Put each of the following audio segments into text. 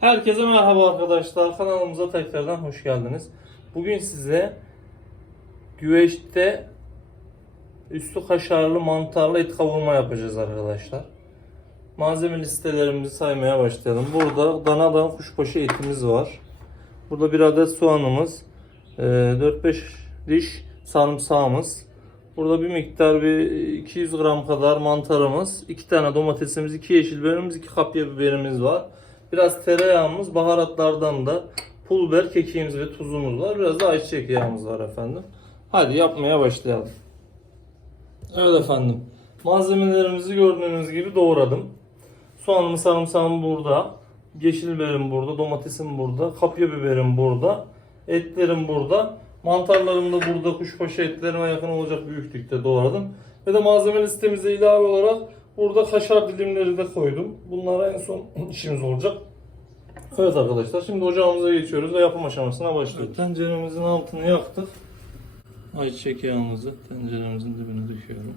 Herkese merhaba arkadaşlar. Kanalımıza tekrardan hoş geldiniz. Bugün size güveçte üstü kaşarlı mantarlı et kavurma yapacağız arkadaşlar. Malzeme listelerimizi saymaya başlayalım. Burada danadan kuşbaşı etimiz var. Burada bir adet soğanımız, e, 4-5 diş sarımsağımız. Burada bir miktar bir 200 gram kadar mantarımız, 2 tane domatesimiz, 2 yeşil biberimiz, 2 kapya biberimiz var. Biraz tereyağımız, baharatlardan da pul biber, kekiğimiz ve tuzumuz var. Biraz da ayçiçek yağımız var efendim. Hadi yapmaya başlayalım. Evet efendim. Malzemelerimizi gördüğünüz gibi doğradım. Soğanım, sarımsağım burada. Yeşil biberim burada, domatesim burada, kapya biberim burada, etlerim burada. Mantarlarım da burada kuşbaşı etlerime yakın olacak büyüklükte doğradım. Ve de malzeme listemize ilave olarak burada kaşar dilimleri de koydum. Bunlara en son işimiz olacak. Evet arkadaşlar şimdi ocağımıza geçiyoruz ve yapım aşamasına başlıyoruz. tenceremizin altını yaktık. Ayçiçek yağımızı tenceremizin dibine döküyorum.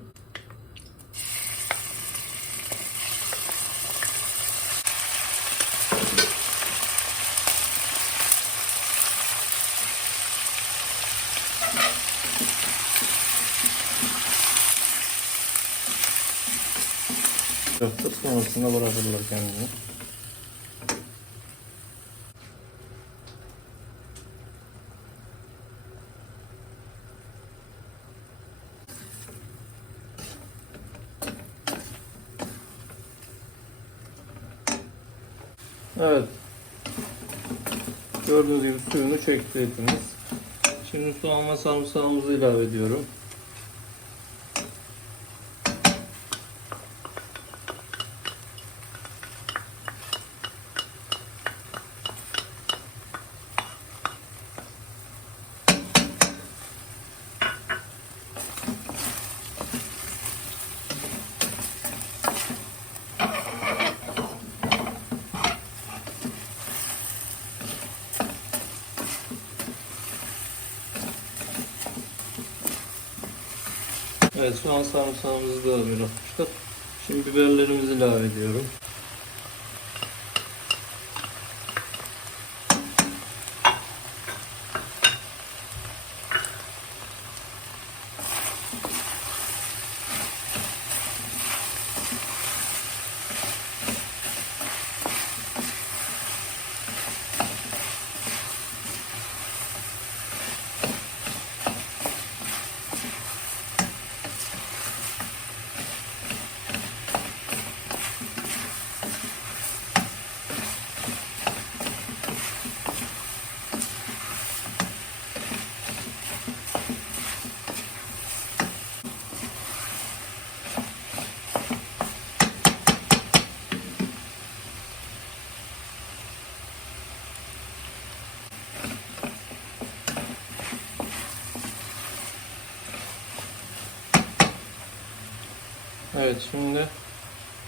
Yaptık sonrasında bırakırlar kendini. Evet. Gördüğünüz gibi suyunu çekti etimiz. Şimdi soğan ve sarımsağımızı ilave ediyorum. Evet sarımsağımızı da bırakmıştık. Şimdi biberlerimizi ilave ediyorum. Evet şimdi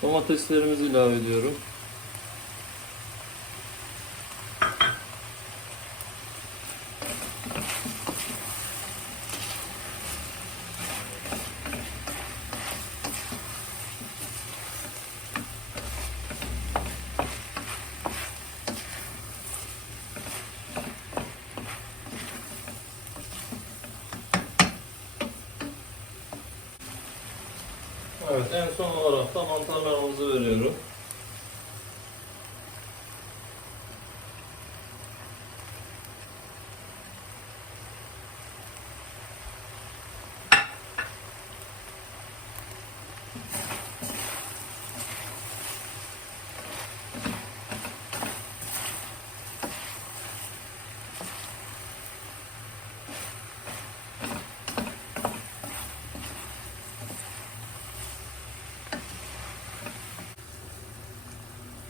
domateslerimizi ilave ediyorum. Evet en son olarak da mantarlarımızı veriyorum.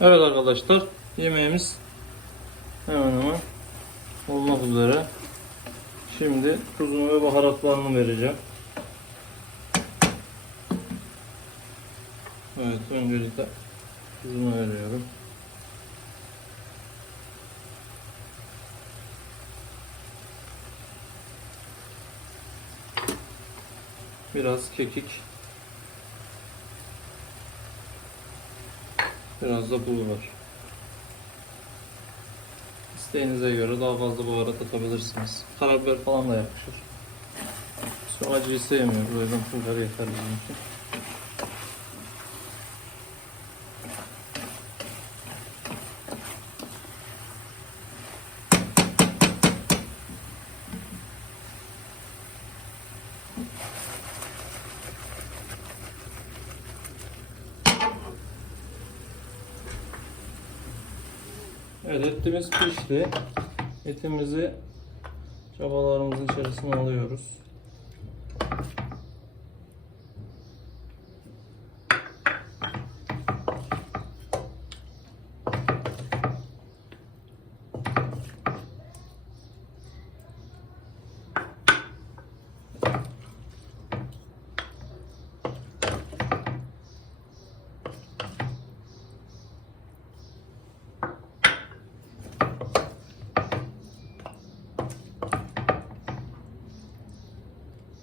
Evet arkadaşlar yemeğimiz hemen hemen olmak üzere. Şimdi tuzunu ve baharatlarını vereceğim. Evet öncelikle tuzunu veriyorum. Biraz kekik. Biraz da pul var. İsteğinize göre daha fazla baharat atabilirsiniz. Karabiber falan da yakışır. Şu acıyı sevmiyoruz. O yüzden pul biber yeter bizim. Evet etimiz pişti. Etimizi çabalarımızın içerisine alıyoruz.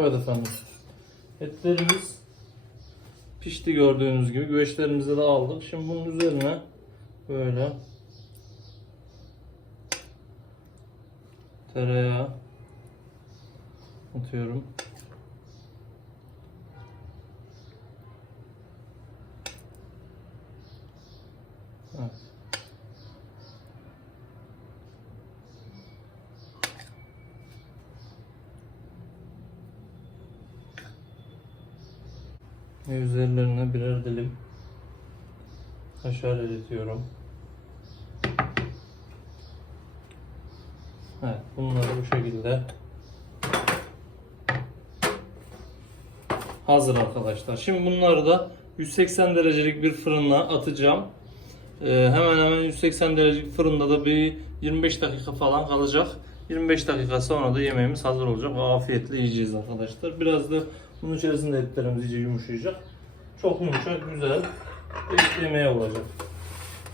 Evet efendim. Etlerimiz pişti gördüğünüz gibi. Güveçlerimizi de aldık. Şimdi bunun üzerine böyle tereyağı atıyorum. Ve üzerlerine birer dilim kaşar eritiyorum. Evet, bunları bu şekilde hazır arkadaşlar. Şimdi bunları da 180 derecelik bir fırına atacağım. Ee, hemen hemen 180 derecelik fırında da bir 25 dakika falan kalacak. 25 dakika sonra da yemeğimiz hazır olacak. Afiyetle yiyeceğiz arkadaşlar. Biraz da bunun içerisinde etlerimiz iyice yumuşayacak. Çok yumuşak, güzel et yemeği olacak.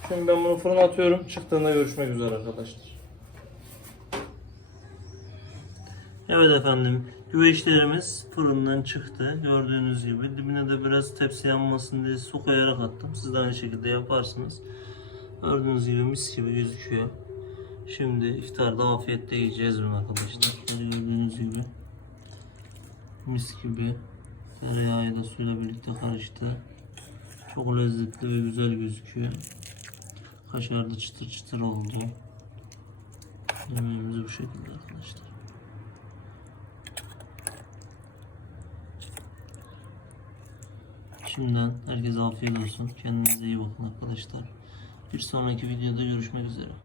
Şimdi ben bunu fırına atıyorum. Çıktığında görüşmek üzere arkadaşlar. Evet efendim. Güveçlerimiz fırından çıktı. Gördüğünüz gibi. Dibine de biraz tepsi yanmasın diye su koyarak attım. Siz de aynı şekilde yaparsınız. Gördüğünüz gibi mis gibi gözüküyor. Şimdi iftarda afiyetle yiyeceğiz bunu arkadaşlar. Gördüğünüz gibi. Mis gibi. Tereyağı da suyla birlikte karıştı. Çok lezzetli ve güzel gözüküyor. Kaşar da çıtır çıtır oldu. Yemeğimiz bu şekilde arkadaşlar. Şimdiden herkese afiyet olsun. Kendinize iyi bakın arkadaşlar. Bir sonraki videoda görüşmek üzere.